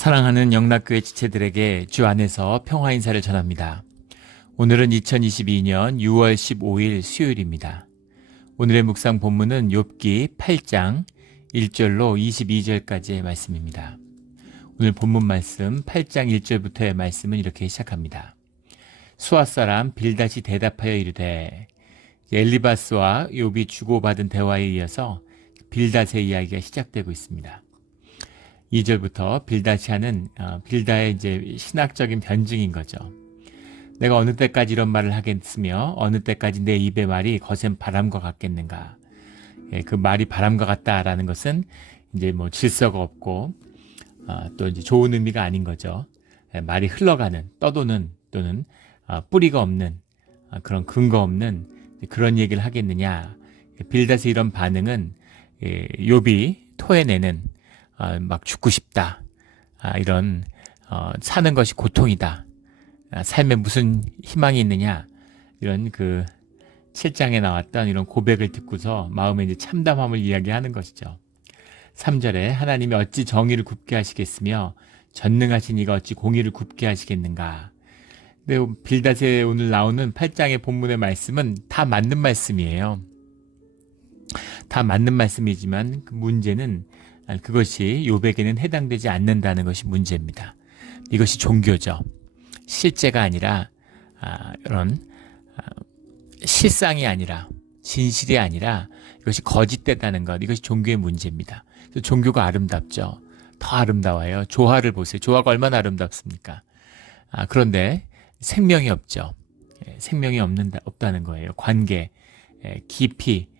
사랑하는 영락교회 지체들에게 주 안에서 평화 인사를 전합니다. 오늘은 2022년 6월 15일 수요일입니다. 오늘의 묵상 본문은 욥기 8장 1절로 22절까지의 말씀입니다. 오늘 본문 말씀 8장 1절부터의 말씀은 이렇게 시작합니다. 수아 사람 빌닷이 대답하여 이르되, 엘리바스와 욥이 주고받은 대화에 이어서 빌닷의 이야기가 시작되고 있습니다. 2절부터 빌닷이 하는 빌닷의 이제 신학적인 변증인 거죠. 내가 어느 때까지 이런 말을 하겠으며 어느 때까지 내 입의 말이 거센 바람과 같겠는가. 그 말이 바람과 같다라는 것은 이제 뭐 질서가 없고 또 이제 좋은 의미가 아닌 거죠. 말이 흘러가는, 떠도는 또는 뿌리가 없는 그런 근거 없는 그런 얘기를 하겠느냐. 빌닷의 이런 반응은 욥이 토해내는 막 죽고 싶다. 이런 사는 것이 고통이다. 삶에 무슨 희망이 있느냐. 이런 그 7장에 나왔던 이런 고백을 듣고서 마음에 이제 참담함을 이야기하는 것이죠. 3절에 하나님이 어찌 정의를 굽게 하시겠으며 전능하신 이가 어찌 공의를 굽게 하시겠는가. 근데 빌닷에 오늘 나오는 8장의 본문의 말씀은 다 맞는 말씀이에요. 다 맞는 말씀이지만 그 문제는 그것이 욥에게는 해당되지 않는다는 것이 문제입니다. 이것이 종교죠. 실제가 아니라 이런 실상이 아니라 진실이 아니라 이것이 거짓됐다는 것, 이것이 종교의 문제입니다. 종교가 아름답죠. 더 아름다워요. 조화를 보세요. 조화가 얼마나 아름답습니까? 그런데 생명이 없죠. 생명이 없다는 거예요. 관계, 깊이,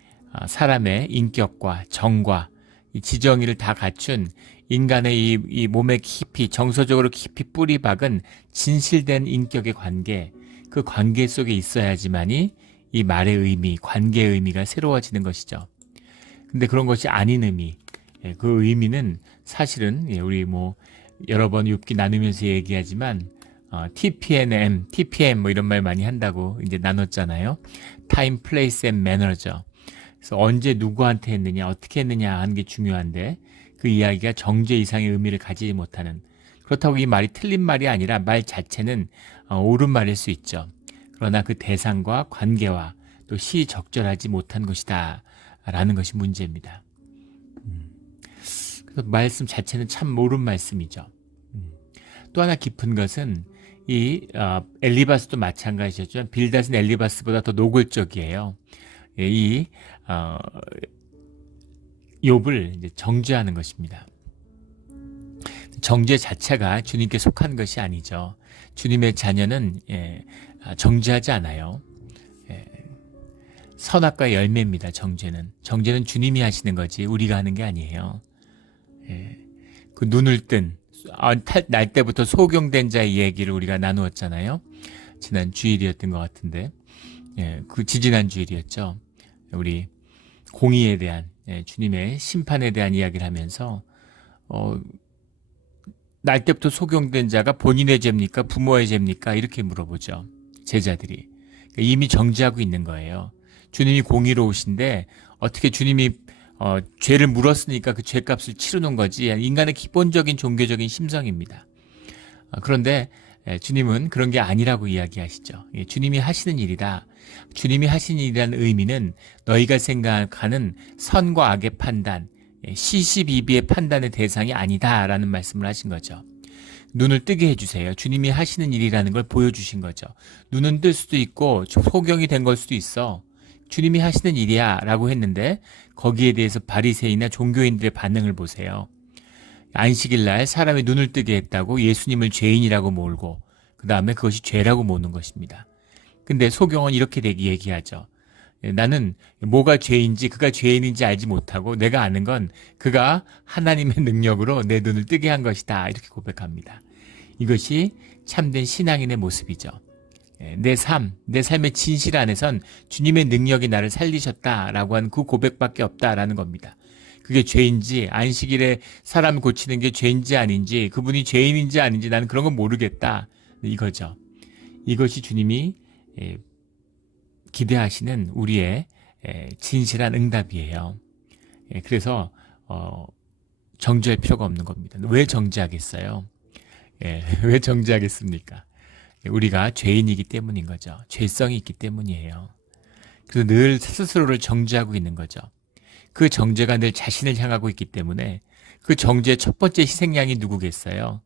사람의 인격과 정과 이 지정의를 다 갖춘 인간의 이 몸에 깊이, 정서적으로 깊이 뿌리 박은 진실된 인격의 관계, 그 관계 속에 있어야지만이 이 말의 의미, 관계의 의미가 새로워지는 것이죠. 근데 그런 것이 아닌 의미, 그 의미는 사실은 우리 뭐 여러 번 욥기 나누면서 얘기하지만 TPM 뭐 이런 말 많이 한다고 이제 나눴잖아요. Time, Place and Manner죠. 그래서 언제 누구한테 했느냐, 어떻게 했느냐 하는 게 중요한데 그 이야기가 정죄 이상의 의미를 가지지 못하는, 그렇다고 이 말이 틀린 말이 아니라 말 자체는 옳은 말일 수 있죠. 그러나 그 대상과 관계와 또 시적절하지 못한 것이다 라는 것이 문제입니다. 그래서 말씀 자체는 참 옳은 말씀이죠. 또 하나 깊은 것은 이 엘리바스도 마찬가지였죠. 빌닷은 엘리바스보다 더 노골적이에요. 이 욥을 이제 정죄하는 것입니다. 정죄 자체가 주님께 속한 것이 아니죠. 주님의 자녀는 정죄하지 않아요. 선악과의 열매입니다. 정죄는 주님이 하시는 거지 우리가 하는 게 아니에요. 그 눈을 뜬 날 때부터 소경된 자의 얘기를 우리가 나누었잖아요. 지난 주일이었던 것 같은데, 그 지지난 주일이었죠. 우리 공의에 대한 주님의 심판에 대한 이야기를 하면서 날 때부터 소경된 자가 본인의 죄입니까? 부모의 죄입니까? 이렇게 물어보죠. 제자들이. 이미 정죄하고 있는 거예요. 주님이 공의로우신데 어떻게 주님이 죄를 물었으니까 그 죄값을 치르는 거지. 인간의 기본적인 종교적인 심성입니다. 그런데 주님은 그런 게 아니라고 이야기하시죠. 주님이 하시는 일이다. 주님이 하시는 일이라는 의미는 너희가 생각하는 선과 악의 판단, 시시비비의 판단의 대상이 아니다라는 말씀을 하신 거죠. 눈을 뜨게 해주세요. 주님이 하시는 일이라는 걸 보여주신 거죠. 눈은 뜰 수도 있고 소경이 된 걸 수도 있어. 주님이 하시는 일이야 라고 했는데 거기에 대해서 바리새인이나 종교인들의 반응을 보세요. 안식일 날 사람의 눈을 뜨게 했다고 예수님을 죄인이라고 몰고 그 다음에 그것이 죄라고 모는 것입니다. 근데 소경은 이렇게 얘기하죠. 나는 뭐가 죄인지 그가 죄인인지 알지 못하고 내가 아는 건 그가 하나님의 능력으로 내 눈을 뜨게 한 것이다. 이렇게 고백합니다. 이것이 참된 신앙인의 모습이죠. 내 삶의 진실 안에선 주님의 능력이 나를 살리셨다라고 한 그 고백밖에 없다라는 겁니다. 그게 죄인지, 안식일에 사람 고치는 게 죄인지 아닌지, 그분이 죄인인지 아닌지 나는 그런 건 모르겠다. 이거죠. 이것이 주님이 기대하시는 우리의 진실한 응답이에요. 그래서 정죄할 필요가 없는 겁니다. 왜 정죄하겠어요? 예, 왜 정죄하겠습니까? 우리가 죄인이기 때문인 거죠. 죄성이 있기 때문이에요. 그래서 늘 스스로를 정죄하고 있는 거죠. 그 정죄가 늘 자신을 향하고 있기 때문에 그 정죄의 첫 번째 희생양이 누구겠어요?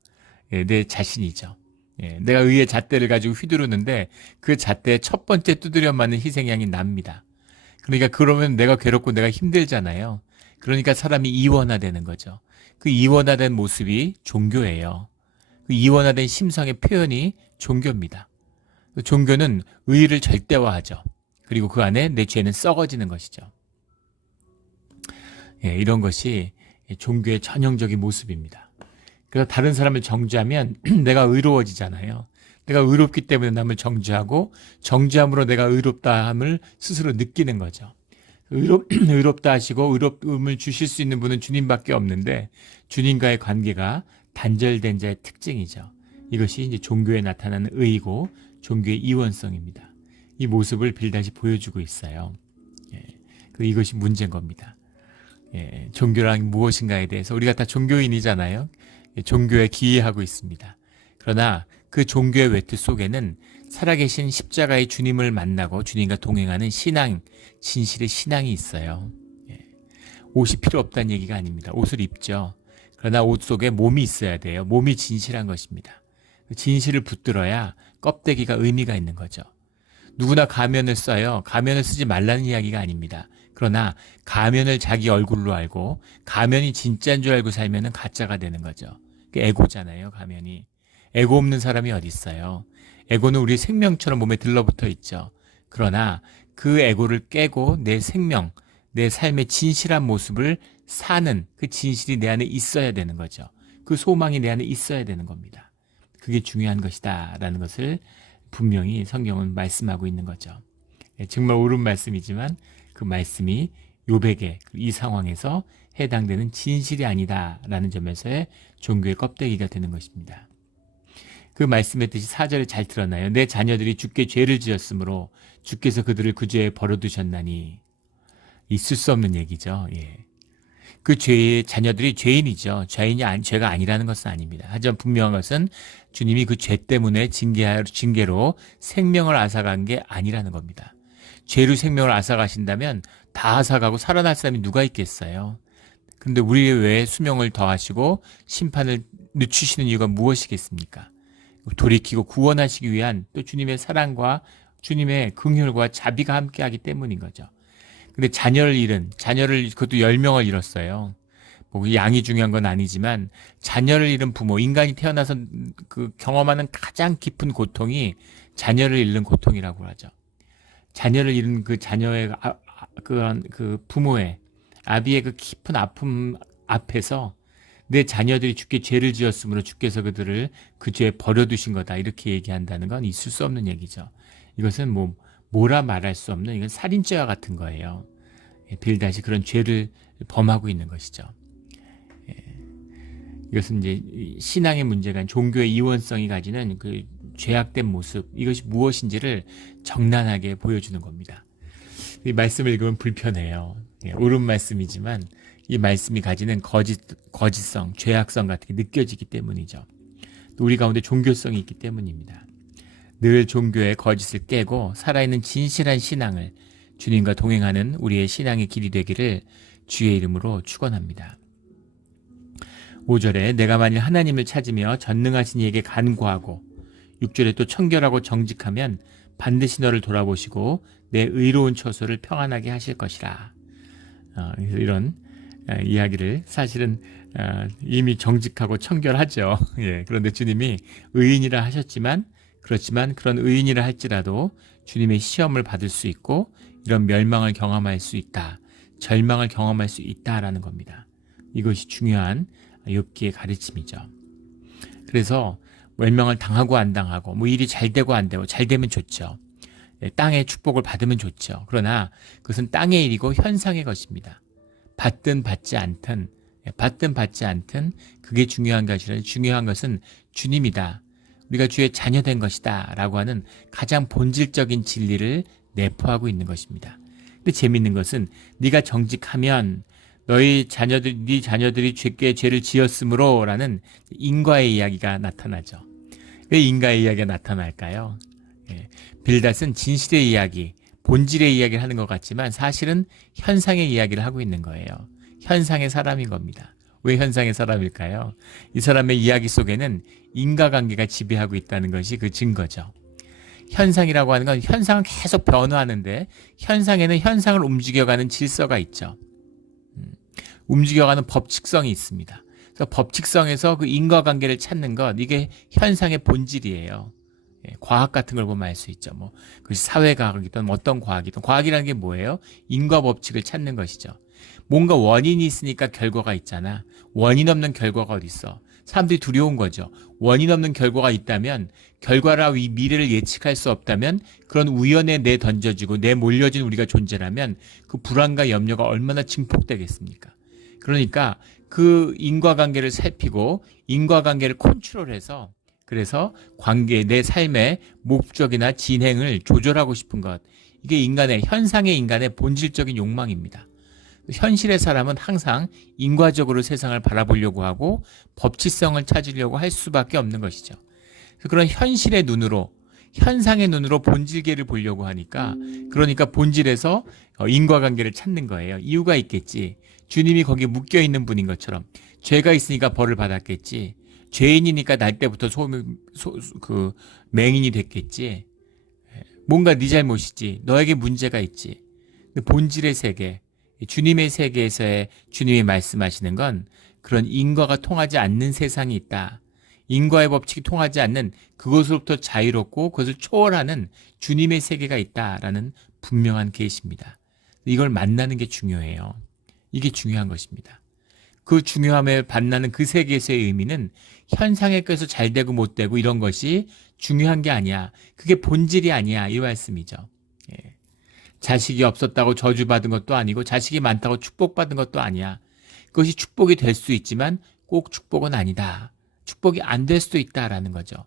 예, 내 자신이죠. 예, 내가 의의 잣대를 가지고 휘두르는데 그 잣대의 첫 번째 두드려 맞는 희생양이 납니다. 그러니까 그러면 내가 괴롭고 내가 힘들잖아요. 그러니까 사람이 이원화되는 거죠. 그 이원화된 모습이 종교예요. 그 이원화된 심성의 표현이 종교입니다. 종교는 의의를 절대화하죠. 그리고 그 안에 내 죄는 썩어지는 것이죠. 예, 이런 것이 종교의 전형적인 모습입니다. 그래서 다른 사람을 정죄하면 내가 의로워지잖아요. 내가 의롭기 때문에 남을 정죄하고 정죄함으로 내가 의롭다함을 스스로 느끼는 거죠. 의롭다 하시고 의롭음을 주실 수 있는 분은 주님밖에 없는데 주님과의 관계가 단절된 자의 특징이죠. 이것이 이제 종교에 나타나는 의이고 종교의 이원성입니다. 이 모습을 빌닷이 보여주고 있어요. 예, 이것이 문제인 겁니다. 예, 종교란 무엇인가에 대해서 우리가 다 종교인이잖아요. 예, 종교에 기이하고 있습니다. 그러나 그 종교의 외투 속에는 살아계신 십자가의 주님을 만나고 주님과 동행하는 신앙, 진실의 신앙이 있어요. 예, 옷이 필요 없다는 얘기가 아닙니다. 옷을 입죠. 그러나 옷 속에 몸이 있어야 돼요. 몸이 진실한 것입니다. 진실을 붙들어야 껍데기가 의미가 있는 거죠. 누구나 가면을 써요. 가면을 쓰지 말라는 이야기가 아닙니다. 그러나 가면을 자기 얼굴로 알고 가면이 진짜인 줄 알고 살면 가짜가 되는 거죠. 에고잖아요, 가면이. 에고 없는 사람이 어디 있어요. 에고는 우리 생명처럼 몸에 들러붙어 있죠. 그러나 그 에고를 깨고 내 생명, 내 삶의 진실한 모습을 사는 그 진실이 내 안에 있어야 되는 거죠. 그 소망이 내 안에 있어야 되는 겁니다. 그게 중요한 것이다 라는 것을 분명히 성경은 말씀하고 있는 거죠. 정말 옳은 말씀이지만 그 말씀이 욥에게 이 상황에서 해당되는 진실이 아니다라는 점에서의 종교의 껍데기가 되는 것입니다. 그 말씀의 뜻이 4절에 잘 드러나요. 내 자녀들이 주께 죄를 지었으므로 주께서 그들을 그 죄에 버려두셨나니. 있을 수 없는 얘기죠. 예. 그 죄의 자녀들이 죄인이죠. 죄가 아니라는 것은 아닙니다. 하지만 분명한 것은 주님이 그 죄 때문에 징계로 생명을 앗아간 게 아니라는 겁니다. 죄로 생명을 앗아가신다면 다 앗아가고 살아날 사람이 누가 있겠어요. 그런데 우리 왜 수명을 더하시고 심판을 늦추시는 이유가 무엇이겠습니까? 돌이키고 구원하시기 위한 또 주님의 사랑과 주님의 긍휼과 자비가 함께하기 때문인 거죠. 근데 자녀를 그것도 10명을 잃었어요. 뭐 양이 중요한 건 아니지만 자녀를 잃은 부모, 인간이 태어나서 그 경험하는 가장 깊은 고통이 자녀를 잃는 고통이라고 하죠. 자녀를 잃은 그 자녀의 그 부모의 아비의 그 깊은 아픔 앞에서 내 자녀들이 주께 죄를 지었으므로 주께서 그들을 그 죄에 버려두신 거다 이렇게 얘기한다는 건 있을 수 없는 얘기죠. 이것은 뭐라 말할 수 없는 이건 살인죄와 같은 거예요. 빌닷이 그런 죄를 범하고 있는 것이죠. 이것은 이제 신앙의 문제가 아닌 종교의 이원성이 가지는 그 죄악된 모습, 이것이 무엇인지를 적나라하게 보여주는 겁니다. 이 말씀을 읽으면 불편해요. 옳은 말씀이지만 이 말씀이 가지는 거짓성, 죄악성 같은 게 느껴지기 때문이죠. 또 우리 가운데 종교성이 있기 때문입니다. 늘 종교의 거짓을 깨고 살아있는 진실한 신앙을 주님과 동행하는 우리의 신앙의 길이 되기를 주의 이름으로 축원합니다. 5절에 내가 만일 하나님을 찾으며 전능하신 이에게 간구하고 6절에 또 청결하고 정직하면 반드시 너를 돌아보시고 내 의로운 처소를 평안하게 하실 것이라. 이런 이야기를 사실은 이미 정직하고 청결하죠. 예, 그런데 주님이 의인이라 하셨지만 그렇지만 그런 의인이라 할지라도 주님의 시험을 받을 수 있고 이런 멸망을 경험할 수 있다. 절망을 경험할 수 있다라는 겁니다. 이것이 중요한 욥기의 가르침이죠. 그래서 멸망을 당하고 안 당하고 일이 잘 되고 안 되고 잘 되면 좋죠. 땅의 축복을 받으면 좋죠. 그러나 그것은 땅의 일이고 현상의 것입니다. 받든 받지 않든 그게 중요한 것이 아니라 중요한 것은 주님이다. 우리가 주의 자녀된 것이다 라고 하는 가장 본질적인 진리를 내포하고 있는 것입니다. 근데 재미있는 것은 네가 정직하면 네 자녀들이 죄께 죄를 지었으므로라는 인과의 이야기가 나타나죠. 왜 인과의 이야기가 나타날까요? 예, 빌닷은 진실의 이야기, 본질의 이야기를 하는 것 같지만 사실은 현상의 이야기를 하고 있는 거예요. 현상의 사람인 겁니다. 왜 현상의 사람일까요? 이 사람의 이야기 속에는 인과관계가 지배하고 있다는 것이 그 증거죠. 현상이라고 하는 건 현상은 계속 변화하는데 현상에는 현상을 움직여가는 질서가 있죠. 움직여가는 법칙성이 있습니다. 그래서 법칙성에서 그 인과관계를 찾는 것, 이게 현상의 본질이에요. 과학 같은 걸 보면 알 수 있죠. 뭐 그것이 사회과학이든 어떤 과학이든, 과학이라는 게 뭐예요? 인과 법칙을 찾는 것이죠. 뭔가 원인이 있으니까 결과가 있잖아. 원인 없는 결과가 어디 있어? 사람들이 두려운 거죠. 원인 없는 결과가 있다면, 결과라 미래를 예측할 수 없다면, 그런 우연에 내던져지고 내몰려진 우리가 존재라면 그 불안과 염려가 얼마나 증폭되겠습니까? 그러니까 그 인과관계를 살피고 인과관계를 컨트롤해서, 그래서 내 삶의 목적이나 진행을 조절하고 싶은 것, 이게 현상의 인간의 본질적인 욕망입니다. 현실의 사람은 항상 인과적으로 세상을 바라보려고 하고 법치성을 찾으려고 할 수밖에 없는 것이죠. 그런 현실의 눈으로, 현상의 눈으로 본질계를 보려고 하니까, 그러니까 본질에서 인과관계를 찾는 거예요. 이유가 있겠지. 주님이 거기에 묶여있는 분인 것처럼 죄가 있으니까 벌을 받았겠지. 죄인이니까 날 때부터 맹인이 됐겠지. 뭔가 네 잘못이지. 너에게 문제가 있지. 본질의 세계, 주님의 세계에서의 주님이 말씀하시는 건 그런 인과가 통하지 않는 세상이 있다. 인과의 법칙이 통하지 않는, 그것으로부터 자유롭고 그것을 초월하는 주님의 세계가 있다라는 분명한 계시입니다. 이걸 만나는 게 중요해요. 이게 중요한 것입니다. 그 중요함에 반나는 그 세계에서의 의미는 현상에 껴서 잘 되고 못 되고 이런 것이 중요한 게 아니야. 그게 본질이 아니야. 이 말씀이죠. 예. 자식이 없었다고 저주받은 것도 아니고 자식이 많다고 축복받은 것도 아니야. 그것이 축복이 될 수 있지만 꼭 축복은 아니다. 축복이 안 될 수도 있다라는 거죠.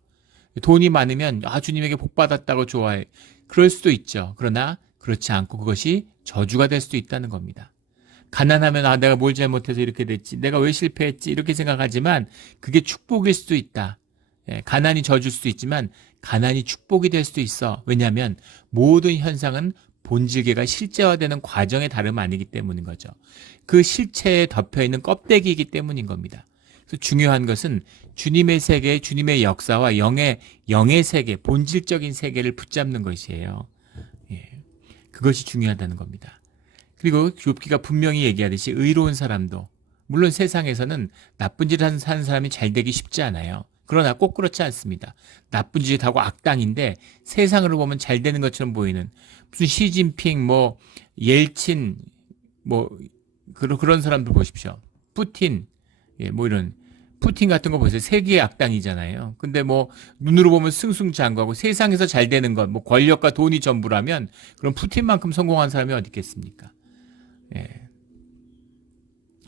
돈이 많으면 주님에게 복 받았다고 좋아해. 그럴 수도 있죠. 그러나 그렇지 않고 그것이 저주가 될 수도 있다는 겁니다. 가난하면 내가 뭘 잘못해서 이렇게 됐지, 내가 왜 실패했지, 이렇게 생각하지만 그게 축복일 수도 있다. 가난이 저주일 수도 있지만 가난이 축복이 될 수도 있어. 왜냐하면 모든 현상은 본질계가 실제화되는 과정의 다름 아니기 때문인 거죠. 그 실체에 덮여있는 껍데기이기 때문인 겁니다. 그래서 중요한 것은 주님의 세계, 주님의 역사와 영의 세계, 본질적인 세계를 붙잡는 것이에요. 그것이 중요하다는 겁니다. 그리고 욥기가 분명히 얘기하듯이 의로운 사람도, 물론 세상에서는 나쁜 짓을 하는 사람이 잘 되기 쉽지 않아요. 그러나 꼭 그렇지 않습니다. 나쁜 짓을 하고 악당인데 세상으로 보면 잘 되는 것처럼 보이는, 무슨 시진핑, 옐친, 그런 사람들 보십시오. 푸틴, 이런 푸틴 같은 거 보세요. 세계의 악당이잖아요. 근데 눈으로 보면 승승장구하고 세상에서 잘 되는 것, 권력과 돈이 전부라면 그럼 푸틴만큼 성공한 사람이 어디 있겠습니까?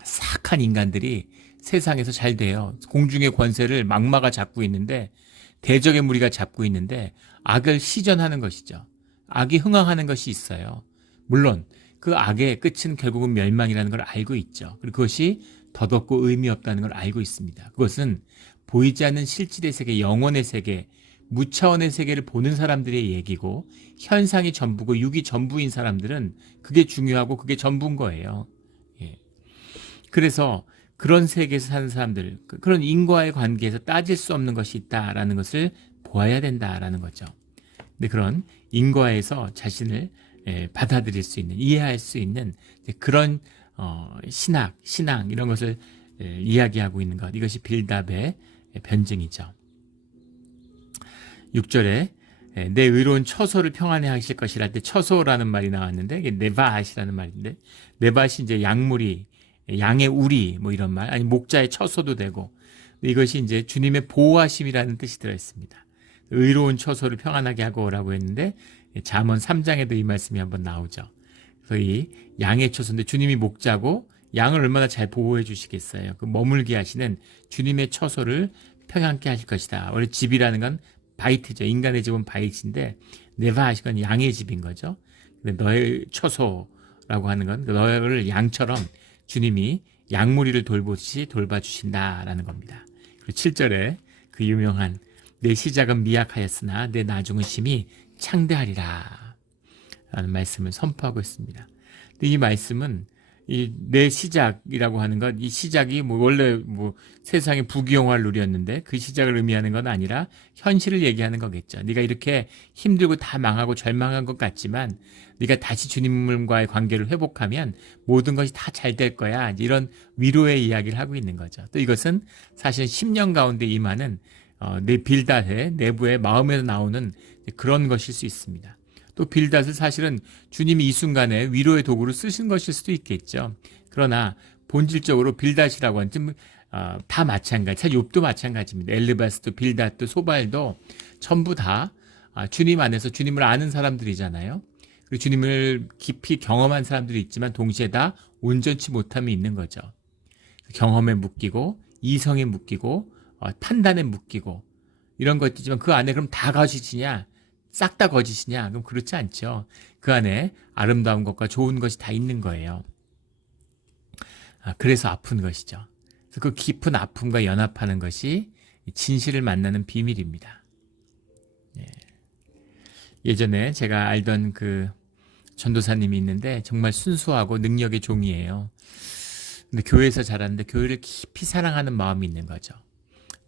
사악한 인간들이 세상에서 잘 돼요. 공중의 권세를 막마가 잡고 있는데, 대적의 무리가 잡고 있는데 악을 시전하는 것이죠. 악이 흥황하는 것이 있어요. 물론 그 악의 끝은 결국은 멸망이라는 걸 알고 있죠. 그리고 그것이 덧없고 의미 없다는 걸 알고 있습니다. 그것은 보이지 않는 실질의 세계, 영혼의 세계, 무차원의 세계를 보는 사람들의 얘기고, 현상이 전부고 육이 전부인 사람들은 그게 중요하고 그게 전부인 거예요. 그래서 그런 세계에서 사는 사람들, 그런 인과의 관계에서 따질 수 없는 것이 있다라는 것을 보아야 된다라는 거죠. 근데 그런 인과에서 자신을 받아들일 수 있는, 이해할 수 있는 그런 신앙 이런 것을 이야기하고 있는 것, 이것이 빌답의 변증이죠. 6절에 내 의로운 처소를 평안히 하실 것이라 할 때 처소라는 말이 나왔는데, 이게 네바앗이라는 말인데, 네바앗이 이제 양의 우리 이런 말, 아니 목자의 처소도 되고, 이것이 이제 주님의 보호하심이라는 뜻이 들어있습니다. 의로운 처소를 평안하게 하고라고 했는데, 잠언 3장에도 이 말씀이 한번 나오죠. 그래서 이 양의 처소인데 주님이 목자고 양을 얼마나 잘 보호해 주시겠어요. 그 머물게 하시는 주님의 처소를 평안케 하실 것이다. 원래 집이라는 건 바이트죠. 인간의 집은 바이트인데 네바앗은 양의 집인 거죠. 근데 너의 처소라고 하는 건 너를 양처럼 주님이 양무리를 돌보듯이 돌봐주신다라는 겁니다. 그리고 7절에 그 유명한 내 시작은 미약하였으나 내 나중은 심히 창대하리라 라는 말씀을 선포하고 있습니다. 근데 이 말씀은 이 내 시작이라고 하는 것, 이 시작이 원래 세상의 부귀영화를 누렸는데 그 시작을 의미하는 건 아니라 현실을 얘기하는 거겠죠. 네가 이렇게 힘들고 다 망하고 절망한 것 같지만 네가 다시 주님과의 관계를 회복하면 모든 것이 다 잘 될 거야. 이런 위로의 이야기를 하고 있는 거죠. 또 이것은 사실 10년 가운데 임하는 내 빌닷의 내부의 마음에서 나오는 그런 것일 수 있습니다. 또 빌닷을 사실은 주님이 이 순간에 위로의 도구로 쓰신 것일 수도 있겠죠. 그러나 본질적으로 빌닷이라고 하는 다 마찬가지. 사실 욥도 마찬가지입니다. 엘르바스도 빌닷도 소발도 전부 다 주님 안에서 주님을 아는 사람들이잖아요. 그리고 주님을 깊이 경험한 사람들이 있지만 동시에 다 온전치 못함이 있는 거죠. 경험에 묶이고 이성에 묶이고 판단에 묶이고 이런 것들이지만 그 안에 그럼 다 거짓이냐? 싹 다 거짓이냐? 그럼 그렇지 않죠. 그 안에 아름다운 것과 좋은 것이 다 있는 거예요. 그래서 아픈 것이죠. 그래서 그 깊은 아픔과 연합하는 것이 진실을 만나는 비밀입니다. 예전에 제가 알던 그 전도사님이 있는데 정말 순수하고 능력의 종이에요. 근데 교회에서 자랐는데 교회를 깊이 사랑하는 마음이 있는 거죠.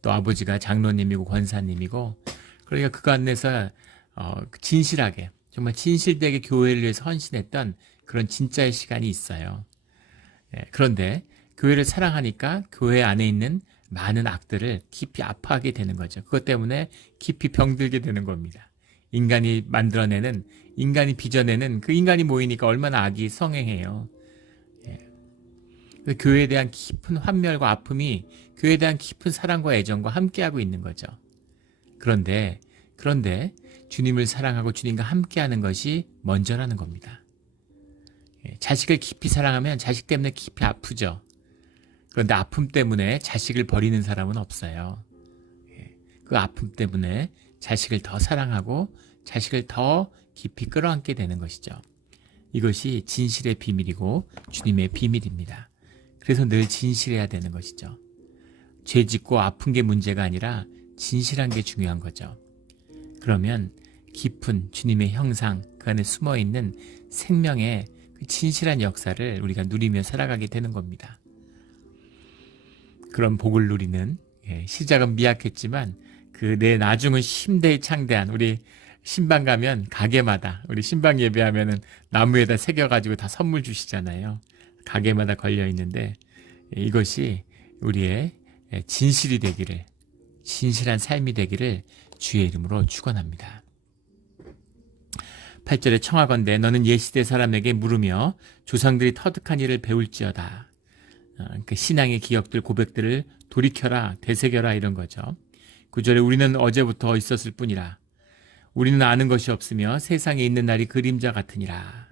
또 아버지가 장로님이고 권사님이고 그러니까 그거 안에서 진실하게 정말 진실되게 교회를 위해서 헌신했던 그런 진짜의 시간이 있어요. 그런데 교회를 사랑하니까 교회 안에 있는 많은 악들을 깊이 아파하게 되는 거죠. 그것 때문에 깊이 병들게 되는 겁니다. 인간이 만들어내는, 인간이 빚어내는 그 인간이 모이니까 얼마나 악이 성행해요. 교회에 대한 깊은 환멸과 아픔이 교회에 대한 깊은 사랑과 애정과 함께하고 있는 거죠. 그런데 주님을 사랑하고 주님과 함께하는 것이 먼저라는 겁니다. 자식을 깊이 사랑하면 자식 때문에 깊이 아프죠. 그런데 아픔 때문에 자식을 버리는 사람은 없어요. 그 아픔 때문에 자식을 더 사랑하고 자식을 더 깊이 끌어안게 되는 것이죠. 이것이 진실의 비밀이고 주님의 비밀입니다. 그래서 늘 진실해야 되는 것이죠. 죄 짓고 아픈 게 문제가 아니라 진실한 게 중요한 거죠. 그러면 깊은 주님의 형상, 그 안에 숨어있는 생명의 그 진실한 역사를 우리가 누리며 살아가게 되는 겁니다. 그런 복을 누리는 시작은 미약했지만 그 내 나중은 심대히 창대한 우리 신방 가면 가게마다 우리 신방 예배하면은 나무에다 새겨가지고 다 선물 주시잖아요. 가게마다 걸려 있는데 이것이 우리의 진실이 되기를 진실한 삶이 되기를 주의 이름으로 축원합니다. 8절에 청하건대 너는 옛시대 사람에게 물으며 조상들이 터득한 일을 배울지어다. 그 신앙의 기억들 고백들을 돌이켜라 되새겨라 이런 거죠. 9절에 우리는 어제부터 있었을 뿐이라. 우리는 아는 것이 없으며 세상에 있는 날이 그림자 같으니라.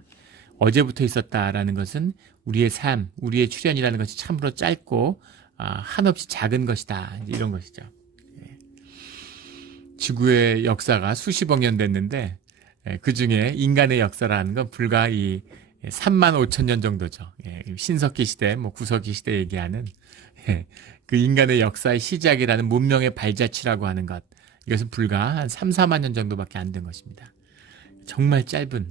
어제부터 있었다라는 것은 우리의 삶, 우리의 출현이라는 것이 참으로 짧고 한없이 작은 것이다. 이런 것이죠. 지구의 역사가 수십억 년 됐는데 그 중에 인간의 역사라는 건 불과 이 3만 5천 년 정도죠. 신석기 시대, 구석기 시대 얘기하는 그 인간의 역사의 시작이라는 문명의 발자취라고 하는 것. 이것은 불과 한 3, 4만 년 정도밖에 안 된 것입니다. 정말 짧은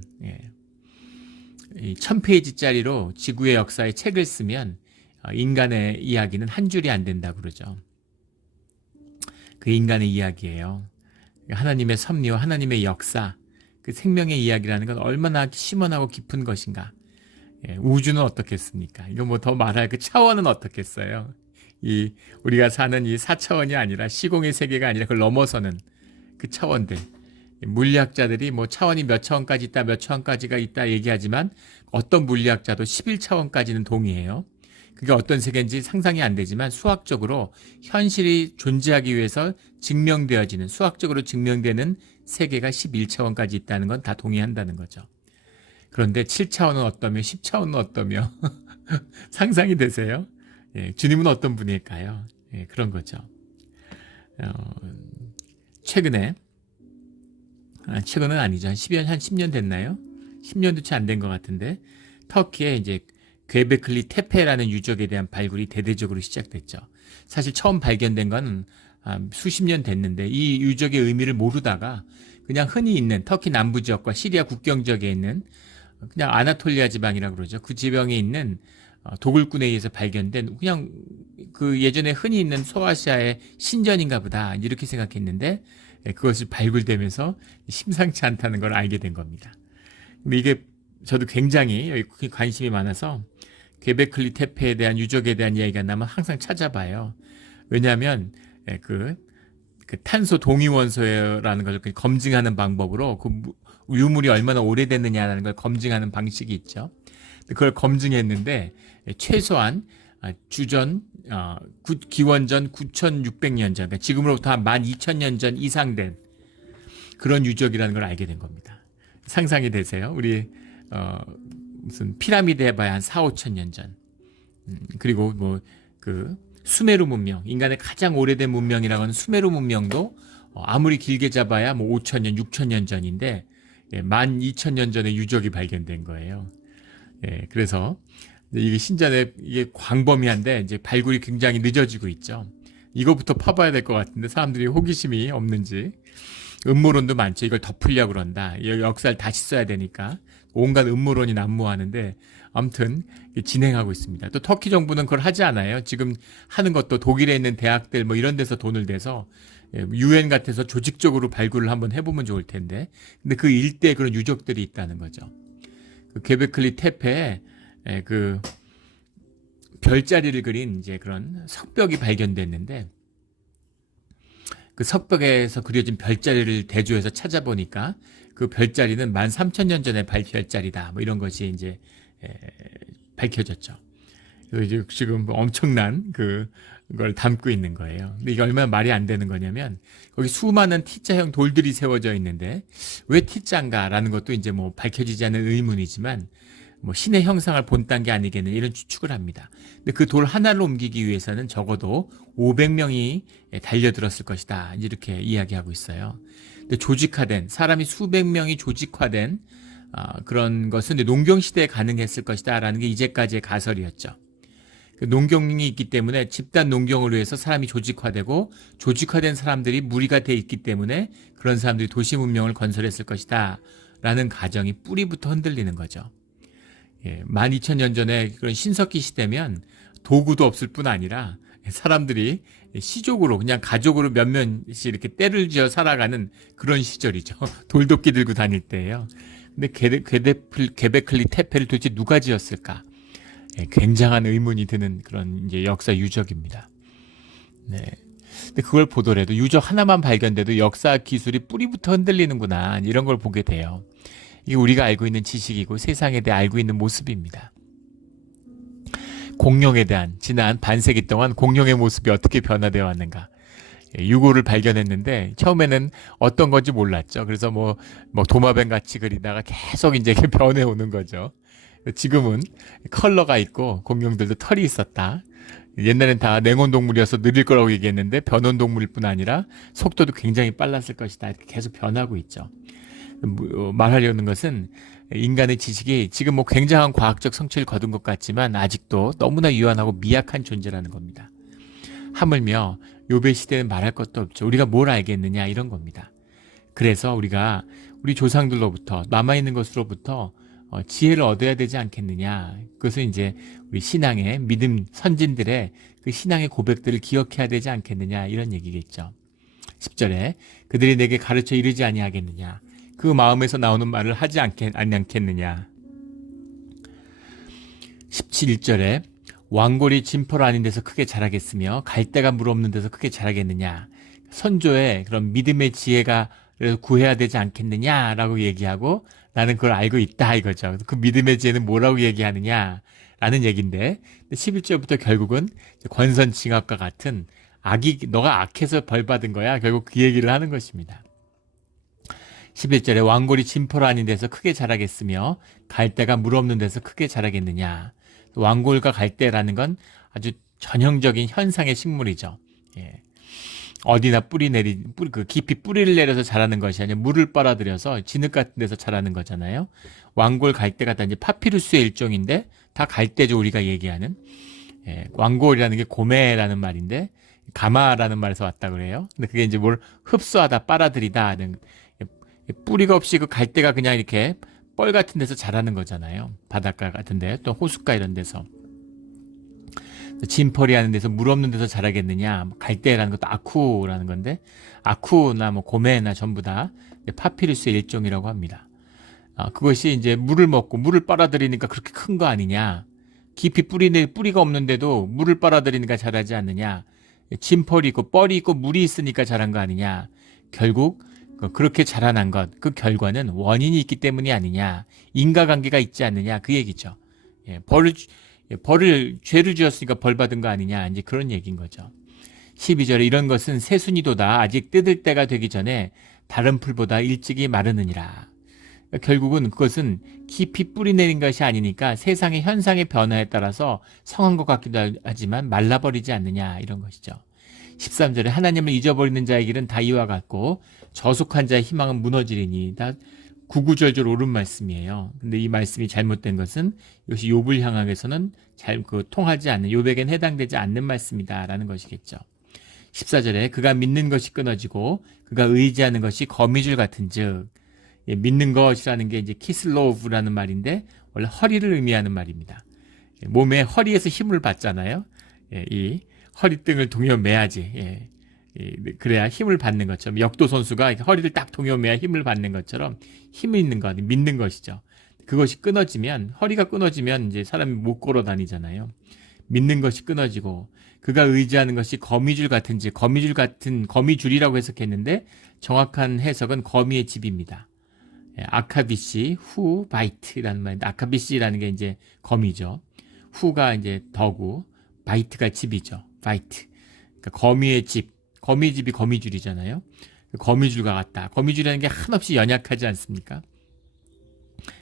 1000페이지짜리로 지구의 역사의 책을 쓰면 인간의 이야기는 한 줄이 안 된다고 그러죠. 그 인간의 이야기예요. 하나님의 섭리와 하나님의 역사, 그 생명의 이야기라는 건 얼마나 심원하고 깊은 것인가. 우주는 어떻겠습니까? 이거 더 말할 그 차원은 어떻겠어요? 우리가 사는 이 4차원이 아니라 시공의 세계가 아니라 그걸 넘어서는 그 차원들. 물리학자들이 차원이 몇 차원까지 있다, 몇 차원까지가 있다 얘기하지만 어떤 물리학자도 11차원까지는 동의해요. 그게 어떤 세계인지 상상이 안 되지만 수학적으로 현실이 존재하기 위해서 증명되어지는, 수학적으로 증명되는 세계가 11차원까지 있다는 건 다 동의한다는 거죠. 그런데 7차원은 어떠며 10차원은 어떠며 상상이 되세요? 주님은 어떤 분일까요? 그런 거죠. 최근에는 아니죠. 한 10년 됐나요? 10년도 채 안 된 것 같은데 터키에 이제 괴베클리 테페라는 유적에 대한 발굴이 대대적으로 시작됐죠. 사실 처음 발견된 건 수십 년 됐는데 이 유적의 의미를 모르다가 그냥 흔히 있는 터키 남부 지역과 시리아 국경 지역에 있는 그냥 아나톨리아 지방이라고 그러죠. 그 지방에 있는 도굴꾼에 의해서 발견된 그냥 그 예전에 흔히 있는 소아시아의 신전인가 보다 이렇게 생각했는데 그것이 발굴되면서 심상치 않다는 걸 알게 된 겁니다. 근데 이게 저도 굉장히 관심이 많아서 괴베클리 테페에 대한 유적에 대한 이야기가 나면 항상 찾아봐요. 왜냐하면 그 탄소 동위원소라는 걸 검증하는 방법으로 그 유물이 얼마나 오래됐느냐라는 걸 검증하는 방식이 있죠. 그걸 검증했는데 최소한 주전 기원전 9600년 전, 그러니까 지금으로부터 한 12000년 전 이상 된 그런 유적이라는 걸 알게 된 겁니다. 상상이 되세요? 우리 무슨 피라미드 해봐야 한 4, 5천년 전. 그리고 뭐 그 수메르 문명, 인간의 가장 오래된 문명이라고 하는 수메르 문명도 아무리 길게 잡아야 뭐 5천년, 6천년 전인데 12000년 전에 유적이 발견된 거예요. 예, 그래서 이게 신전에 이게 광범위한데 이제 발굴이 굉장히 늦어지고 있죠. 이거부터 파봐야 될 것 같은데 사람들이 호기심이 없는지. 음모론도 많죠. 이걸 덮으려고 그런다. 역사를 다시 써야 되니까 온갖 음모론이 난무하는데 아무튼 진행하고 있습니다. 또 터키 정부는 그걸 하지 않아요. 지금 하는 것도 독일에 있는 대학들 뭐 이런 데서 돈을 대서 UN 같아서 조직적으로 발굴을 한번 해보면 좋을 텐데 근데 그 일대에 그런 유적들이 있다는 거죠. 그 괴베클리 테페에 그 별자리를 그린 이제 그런 석벽이 발견됐는데 그 석벽에서 그려진 별자리를 대조해서 찾아보니까 그 별자리는 13000년 전의 별자리다. 뭐 이런 것이 이제 밝혀졌죠. 그래서 이제 지금 엄청난 그걸 담고 있는 거예요. 근데 이게 얼마나 말이 안 되는 거냐면 거기 수많은 T자형 돌들이 세워져 있는데 왜 T자인가라는 것도 이제 뭐 밝혀지지 않은 의문이지만 뭐 신의 형상을 본딴 게 아니겠느냐 이런 추측을 합니다. 근데 그 돌 하나를 옮기기 위해서는 적어도 500명이 달려들었을 것이다. 이렇게 이야기하고 있어요. 근데 조직화된 사람이 수백 명이 조직화된 그런 것은 농경 시대에 가능했을 것이다라는 게 이제까지의 가설이었죠. 농경이 있기 때문에 집단 농경을 위해서 사람이 조직화되고 조직화된 사람들이 무리가 돼 있기 때문에 그런 사람들이 도시 문명을 건설했을 것이다라는 가정이 뿌리부터 흔들리는 거죠. 12000년 전에 그런 신석기 시대면 도구도 없을 뿐 아니라 사람들이 시족으로 그냥 가족으로 몇 명씩 이렇게 때를 지어 살아가는 그런 시절이죠. 돌도끼 들고 다닐 때예요. 근데 괴베클리 테페를 도대체 누가 지었을까? 굉장한 의문이 드는 그런 이제 역사 유적입니다. 네. 근데 그걸 보더라도 유적 하나만 발견돼도 역사 기술이 뿌리부터 흔들리는구나 이런 걸 보게 돼요. 이게 우리가 알고 있는 지식이고 세상에 대해 알고 있는 모습입니다. 공룡에 대한 지난 반세기 동안 공룡의 모습이 어떻게 변화되어 왔는가. 유골을 발견했는데 처음에는 어떤 건지 몰랐죠. 그래서 뭐 도마뱀 같이 그리다가 계속 이제 변해 오는 거죠. 지금은 컬러가 있고 공룡들도 털이 있었다. 옛날엔 다 냉온동물이어서 느릴 거라고 얘기했는데 변온동물일 뿐 아니라 속도도 굉장히 빨랐을 것이다. 이렇게 계속 변하고 있죠. 말하려는 것은 인간의 지식이 지금 뭐 굉장한 과학적 성취를 거둔 것 같지만 아직도 너무나 유한하고 미약한 존재라는 겁니다. 하물며 요배 시대는 말할 것도 없죠. 우리가 뭘 알겠느냐 이런 겁니다. 그래서 우리가 우리 조상들로부터 남아있는 것으로부터 지혜를 얻어야 되지 않겠느냐. 그것은 이제 우리 신앙의 믿음 선진들의 그 신앙의 고백들을 기억해야 되지 않겠느냐 이런 얘기겠죠. 10절에 그들이 내게 가르쳐 이르지 아니하겠느냐. 그 마음에서 나오는 말을 하지 않겠느냐. 17절에 왕골이 진포를 아닌 데서 크게 자라겠으며 갈대가 물 없는 데서 크게 자라겠느냐. 선조의 그런 믿음의 지혜가 구해야 되지 않겠느냐라고 얘기하고 나는 그걸 알고 있다 이거죠. 그 믿음의 지혜는 뭐라고 얘기하느냐라는 얘기인데 11절부터 결국은 권선징악과 같은 너가 악해서 벌 받은 거야. 결국 그 얘기를 하는 것입니다. 11절에 왕골이 진포를 아닌 데서 크게 자라겠으며 갈대가 물 없는 데서 크게 자라겠느냐. 왕골과 갈대라는 건 아주 전형적인 현상의 식물이죠. 예. 어디나 깊이 뿌리를 내려서 자라는 것이 아니라 물을 빨아들여서 진흙 같은 데서 자라는 거잖아요. 왕골 갈대가 다 이제 파피루스의 일종인데 다 다 갈대죠. 우리가 얘기하는. 왕골이라는 게 고매라는 말인데 가마라는 말에서 왔다 그래요. 근데 그게 이제 뭘 흡수하다, 빨아들이다. 뿌리가 없이 그 갈대가 그냥 이렇게 뻘 같은 데서 자라는 거잖아요. 바닷가 같은 데, 또 호숫가 이런 데서. 진펄이 하는 데서 물 없는 데서 자라겠느냐. 갈대라는 것도 아쿠라는 건데, 아쿠나 뭐 고메나 전부 다 파피루스의 일종이라고 합니다. 그것이 이제 물을 먹고 물을 빨아들이니까 그렇게 큰 거 아니냐. 깊이 뿌리가 없는데도 물을 빨아들이니까 자라지 않느냐. 진펄이 있고 뻘이 있고 물이 있으니까 자란 거 아니냐. 결국 그렇게 자라난 것, 그 결과는 원인이 있기 때문이 아니냐. 인과관계가 있지 않느냐. 그 얘기죠. 죄를 지었으니까 벌 받은 거 아니냐. 이제 그런 얘기인 거죠. 12절에 이런 것은 새순이도다. 아직 뜯을 때가 되기 전에 다른 풀보다 일찍이 마르느니라. 결국은 그것은 깊이 뿌리 내린 것이 아니니까 세상의 현상의 변화에 따라서 성한 것 같기도 하지만 말라버리지 않느냐. 이런 것이죠. 13절에 하나님을 잊어버리는 자의 길은 다 이와 같고 저속한 자의 희망은 무너지리니. 다 구구절절 옳은 말씀이에요. 근데 이 말씀이 잘못된 것은 이것이 욥을 향해서는 통하지 않는, 욥에겐 해당되지 않는 말씀이다라는 것이겠죠. 14절에 그가 믿는 것이 끊어지고 그가 의지하는 것이 거미줄 같은즉. 믿는 것이라는 게 이제 키슬로브라는 말인데 원래 허리를 의미하는 말입니다. 몸에 허리에서 힘을 받잖아요. 이 허리등을 동여매야지. 그래야 힘을 받는 것처럼 역도 선수가 허리를 딱 동여매야 힘을 받는 것처럼 힘 있는 것, 믿는 것이죠. 그것이 끊어지면, 허리가 끊어지면 이제 사람이 못 걸어 다니잖아요. 믿는 것이 끊어지고 그가 의지하는 것이 거미줄 같은지, 거미줄이라고 해석했는데 정확한 해석은 거미의 집입니다. 아카비시 후 바이트라는 말인데, 아카비시라는 게 이제 거미죠. 후가 이제 더구, 바이트가 집이죠. 바이트. 그러니까 거미의 집, 거미 집이 거미줄이잖아요. 거미줄과 같다. 거미줄이라는 게 한없이 연약하지 않습니까?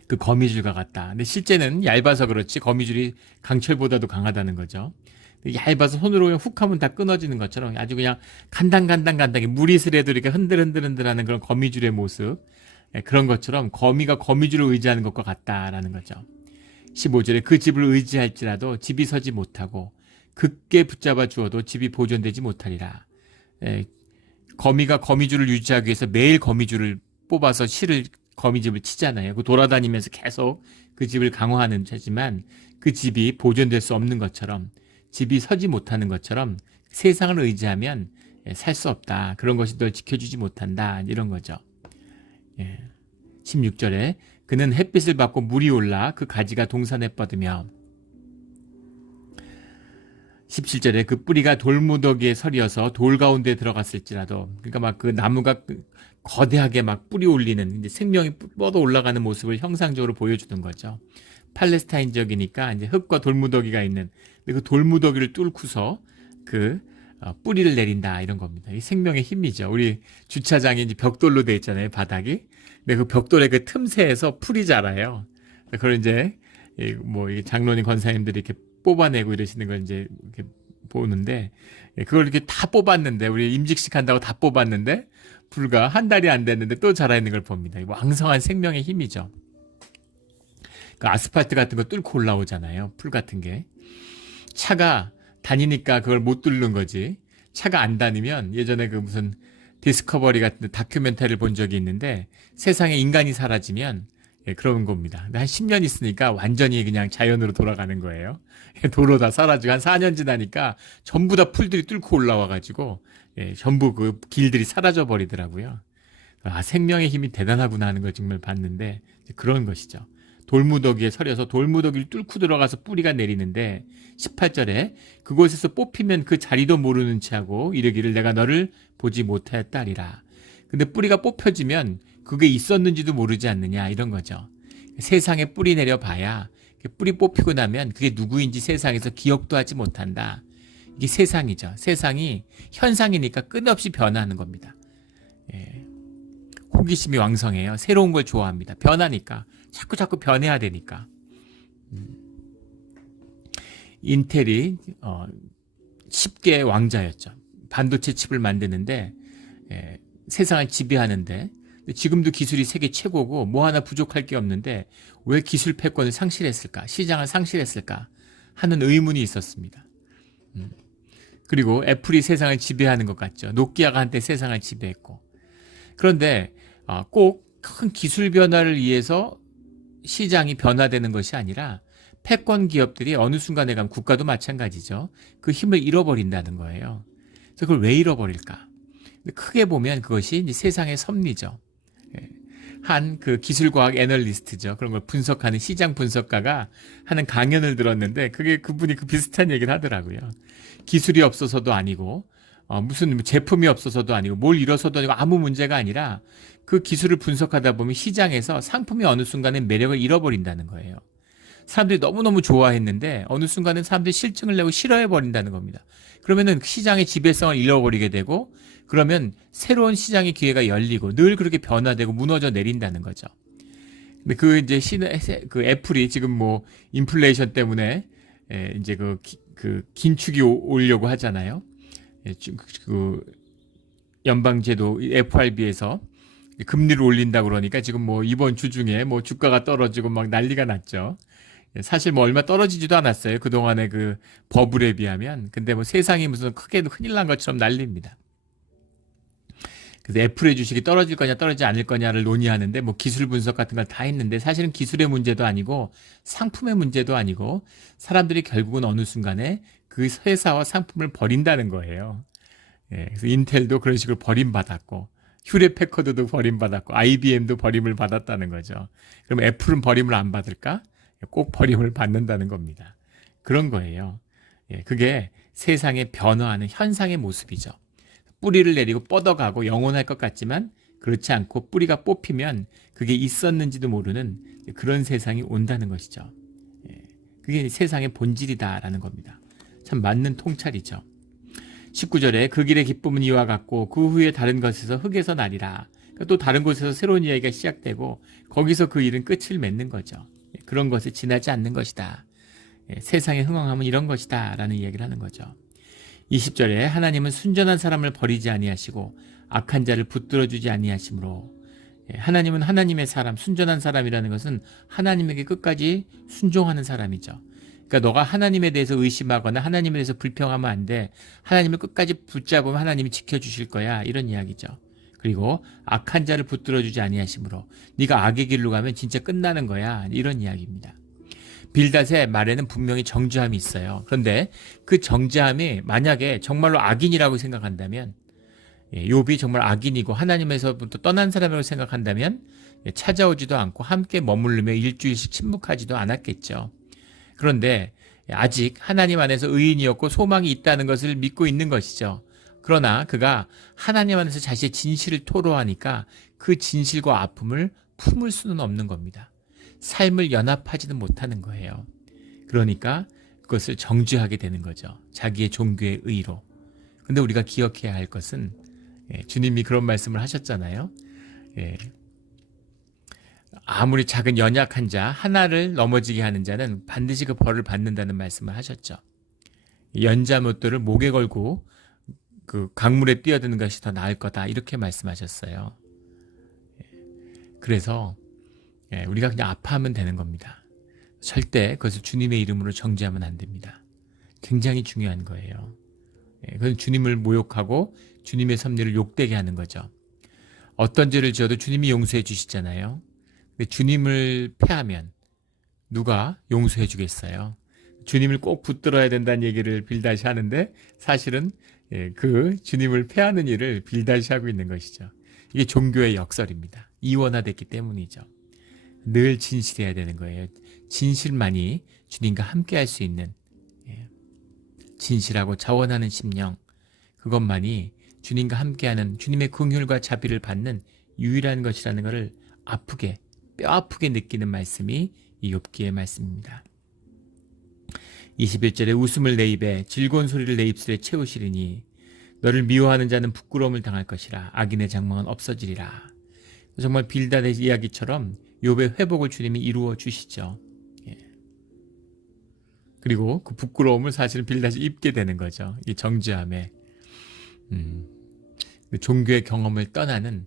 그 거미줄과 같다. 근데 실제는 얇아서 그렇지 거미줄이 강철보다도 강하다는 거죠. 얇아서 손으로 그냥 훅 하면 다 끊어지는 것처럼 아주 그냥 간당간당하게 무리스레도 이렇게 흔들흔들흔들하는 그런 거미줄의 모습. 그런 것처럼 거미가 거미줄을 의지하는 것과 같다라는 거죠. 15절에 그 집을 의지할지라도 집이 서지 못하고 굳게 붙잡아 주어도 집이 보존되지 못하리라. 거미가 거미줄을 유지하기 위해서 매일 거미줄을 뽑아서 거미집을 치잖아요. 그 돌아다니면서 계속 그 집을 강화하는 차지만 그 집이 보존될 수 없는 것처럼, 집이 서지 못하는 것처럼 세상을 의지하면 살 수 없다. 그런 것이 널 지켜주지 못한다. 이런 거죠. 16절에 그는 햇빛을 받고 물이 올라 그 가지가 동산에 뻗으며, 17절에 그 뿌리가 돌무더기에 서리어서 돌 가운데 들어갔을지라도, 그러니까 막 그 나무가 거대하게 막 뿌리 올리는, 이제 생명이 뻗어 올라가는 모습을 형상적으로 보여주는 거죠. 팔레스타인 지역이니까 이제 흙과 돌무더기가 있는, 그 돌무더기를 뚫고서 뿌리를 내린다, 이런 겁니다. 이 생명의 힘이죠. 우리 주차장이 이제 벽돌로 돼 있잖아요, 바닥이. 근데 그 벽돌의 그 틈새에서 풀이 자라요. 그걸 이제 장로님 권사님들이 이렇게 뽑아내고 이러시는 걸 이제 이렇게 보는데, 그걸 이렇게 다 뽑았는데, 우리 임직식 한다고 다 뽑았는데 불과 한 달이 안 됐는데 또 자라있는 걸 봅니다. 왕성한 생명의 힘이죠. 그 아스팔트 같은 거 뚫고 올라오잖아요, 풀 같은 게. 차가 다니니까 그걸 못 뚫는 거지. 차가 안 다니면, 예전에 그 무슨 디스커버리 같은 다큐멘터리를 본 적이 있는데, 세상에 인간이 사라지면 그런 겁니다. 근데 한 10년 있으니까 완전히 그냥 자연으로 돌아가는 거예요. 도로 다 사라지고 한 4년 지나니까 전부 다 풀들이 뚫고 올라와가지고 전부 그 길들이 사라져 버리더라고요. 생명의 힘이 대단하구나 하는 걸 정말 봤는데, 그런 것이죠. 돌무더기에 서려서 돌무더기를 뚫고 들어가서 뿌리가 내리는데, 18절에 그곳에서 뽑히면 그 자리도 모르는 채하고 이르기를 내가 너를 보지 못하였다 하리라. 근데 뿌리가 뽑혀지면 그게 있었는지도 모르지 않느냐, 이런 거죠. 세상에 뿌리 내려봐야 뿌리 뽑히고 나면 그게 누구인지 세상에서 기억도 하지 못한다. 이게 세상이죠. 세상이 현상이니까 끝없이 변화하는 겁니다. 호기심이 왕성해요. 새로운 걸 좋아합니다. 변하니까. 자꾸 변해야 되니까. 인텔이 10개의 왕자였죠. 반도체 칩을 만드는데 세상을 지배하는데, 지금도 기술이 세계 최고고 뭐 하나 부족할 게 없는데 왜 기술 패권을 상실했을까? 시장을 상실했을까? 하는 의문이 있었습니다. 그리고 애플이 세상을 지배하는 것 같죠. 노키아가 한때 세상을 지배했고. 그런데 꼭 큰 기술 변화를 위해서 시장이 변화되는 것이 아니라 패권 기업들이 어느 순간에 가면 국가도 마찬가지죠. 그 힘을 잃어버린다는 거예요. 그래서 그걸 왜 잃어버릴까? 크게 보면 그것이 이제 세상의 섭리죠. 한 그 기술과학 애널리스트죠. 그런 걸 분석하는 시장 분석가가 하는 강연을 들었는데 그분이 그 비슷한 얘기를 하더라고요. 기술이 없어서도 아니고 무슨 제품이 없어서도 아니고 뭘 잃어서도 아니고 아무 문제가 아니라 그 기술을 분석하다 보면 시장에서 상품이 어느 순간에 매력을 잃어버린다는 거예요. 사람들이 너무너무 좋아했는데 어느 순간은 사람들이 실증을 내고 싫어해버린다는 겁니다. 그러면은 시장의 지배성을 잃어버리게 되고 그러면 새로운 시장의 기회가 열리고 늘 그렇게 변화되고 무너져 내린다는 거죠. 근데 그 애플이 지금 뭐 인플레이션 때문에 이제 그 긴축이 오려고 하잖아요. 그 연방제도 FRB에서 금리를 올린다고 그러니까 지금 뭐 이번 주 중에 뭐 주가가 떨어지고 막 난리가 났죠. 사실 뭐 얼마 떨어지지도 않았어요. 그동안의 그 버블에 비하면. 근데 뭐 세상이 무슨 크게 큰일 난 것처럼 난립니다. 그래서 애플의 주식이 떨어질 거냐 떨어지지 않을 거냐를 논의하는데 뭐 기술 분석 같은 걸 다 했는데 사실은 기술의 문제도 아니고 상품의 문제도 아니고 사람들이 결국은 어느 순간에 그 회사와 상품을 버린다는 거예요. 그래서 인텔도 그런 식으로 버림받았고 휴레패커드도 버림받았고 IBM도 버림을 받았다는 거죠. 그럼 애플은 버림을 안 받을까? 꼭 버림을 받는다는 겁니다. 그런 거예요. 그게 세상의 변화하는 현상의 모습이죠. 뿌리를 내리고 뻗어가고 영원할 것 같지만 그렇지 않고 뿌리가 뽑히면 그게 있었는지도 모르는 그런 세상이 온다는 것이죠. 그게 세상의 본질이다라는 겁니다. 참 맞는 통찰이죠. 19절에 그 길의 기쁨은 이와 같고 그 후에 다른 것에서 흙에서 나리라. 또 다른 곳에서 새로운 이야기가 시작되고 거기서 그 일은 끝을 맺는 거죠. 그런 것에 지나지 않는 것이다. 세상의 흥황함은 이런 것이다 라는 이야기를 하는 거죠. 20절에 하나님은 순전한 사람을 버리지 아니하시고 악한 자를 붙들어주지 아니하시므로 하나님은 하나님의 사람, 순전한 사람이라는 것은 하나님에게 끝까지 순종하는 사람이죠. 그러니까 너가 하나님에 대해서 의심하거나 하나님에 대해서 불평하면 안 돼. 하나님을 끝까지 붙잡으면 하나님이 지켜주실 거야. 이런 이야기죠. 그리고 악한 자를 붙들어주지 아니하시므로 네가 악의 길로 가면 진짜 끝나는 거야. 이런 이야기입니다. 빌닷의 말에는 분명히 정죄함이 있어요. 그런데 그 정죄함이 만약에 정말로 악인이라고 생각한다면 욥이 정말 악인이고 하나님에서부터 떠난 사람이라고 생각한다면 찾아오지도 않고 함께 머무르며 일주일씩 침묵하지도 않았겠죠. 그런데 아직 하나님 안에서 의인이었고 소망이 있다는 것을 믿고 있는 것이죠. 그러나 그가 하나님 안에서 자신의 진실을 토로하니까 그 진실과 아픔을 품을 수는 없는 겁니다. 삶을 연합하지는 못하는 거예요. 그러니까 그것을 정죄하게 되는 거죠. 자기의 종교의 의로. 근데 우리가 기억해야 할 것은 주님이 그런 말씀을 하셨잖아요. 아무리 작은 연약한 자 하나를 넘어지게 하는 자는 반드시 그 벌을 받는다는 말씀을 하셨죠. 연자못돌을 목에 걸고 그 강물에 뛰어드는 것이 더 나을 거다 이렇게 말씀하셨어요. 그래서 우리가 그냥 아파하면 되는 겁니다. 절대 그것을 주님의 이름으로 정죄하면 안 됩니다. 굉장히 중요한 거예요. 그건 주님을 모욕하고 주님의 섭리를 욕되게 하는 거죠. 어떤 죄를 지어도 주님이 용서해 주시잖아요. 근데 주님을 패하면 누가 용서해 주겠어요? 주님을 꼭 붙들어야 된다는 얘기를 빌닷이 하는데 사실은 그 주님을 패하는 일을 빌닷이 하고 있는 것이죠. 이게 종교의 역설입니다. 이원화됐기 때문이죠. 늘 진실해야 되는 거예요. 진실만이 주님과 함께 할 수 있는 진실하고 자원하는 심령, 그것만이 주님과 함께하는 주님의 긍휼과 자비를 받는 유일한 것이라는 것을 아프게 뼈 아프게 느끼는 말씀이 이 욥기의 말씀입니다. 21절에 웃음을 내 입에 즐거운 소리를 내 입술에 채우시리니 너를 미워하는 자는 부끄러움을 당할 것이라 악인의 장막은 없어지리라. 정말 빌닷의 이야기처럼 욥의 회복을 주님이 이루어 주시죠. 그리고 그 부끄러움을 사실은 빌닷이 입게 되는 거죠. 이 정죄함에 종교의 경험을 떠나는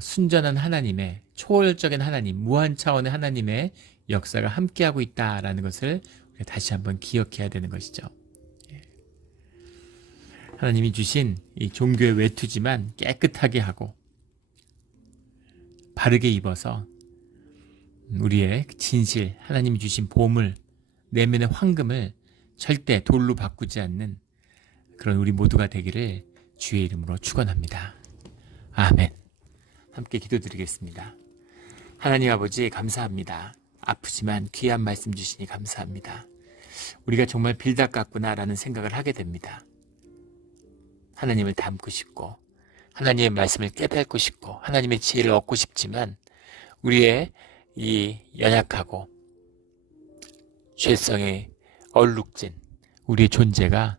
순전한 하나님의, 초월적인 하나님, 무한 차원의 하나님의 역사가 함께하고 있다라는 것을 우리가 다시 한번 기억해야 되는 것이죠. 하나님이 주신 이 종교의 외투지만 깨끗하게 하고 바르게 입어서 우리의 진실, 하나님이 주신 보물, 내면의 황금을 절대 돌로 바꾸지 않는 그런 우리 모두가 되기를 주의 이름으로 축원합니다. 아멘. 함께 기도드리겠습니다. 하나님 아버지 감사합니다. 아프지만 귀한 말씀 주시니 감사합니다. 우리가 정말 빌다 깎구나라는 생각을 하게 됩니다. 하나님을 닮고 싶고 하나님의 말씀을 깨닫고 싶고 하나님의 지혜를 얻고 싶지만 우리의 이 연약하고 죄성에 얼룩진 우리의 존재가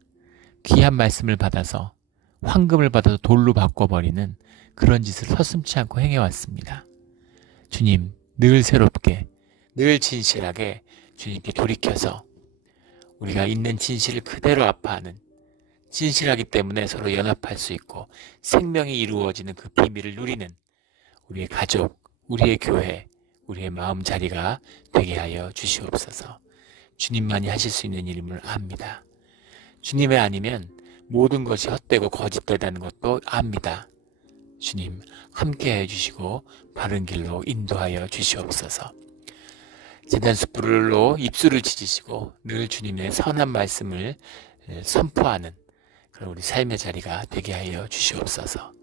귀한 말씀을 받아서 황금을 받아서 돌로 바꿔버리는 그런 짓을 서슴지 않고 행해왔습니다. 주님, 늘 새롭게, 늘 진실하게 주님께 돌이켜서 우리가 있는 진실을 그대로 아파하는, 진실하기 때문에 서로 연합할 수 있고 생명이 이루어지는 그 비밀을 누리는 우리의 가족, 우리의 교회, 우리의 마음 자리가 되게 하여 주시옵소서. 주님만이 하실 수 있는 일임을 압니다. 주님의 아니면 모든 것이 헛되고 거짓되다는 것도 압니다. 주님 함께 해주시고 바른 길로 인도하여 주시옵소서. 진단숯불로 입술을 지지시고 늘 주님의 선한 말씀을 선포하는 그런 우리 삶의 자리가 되게 하여 주시옵소서.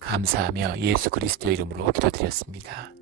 감사하며 예수 그리스도 이름으로 기도드렸습니다.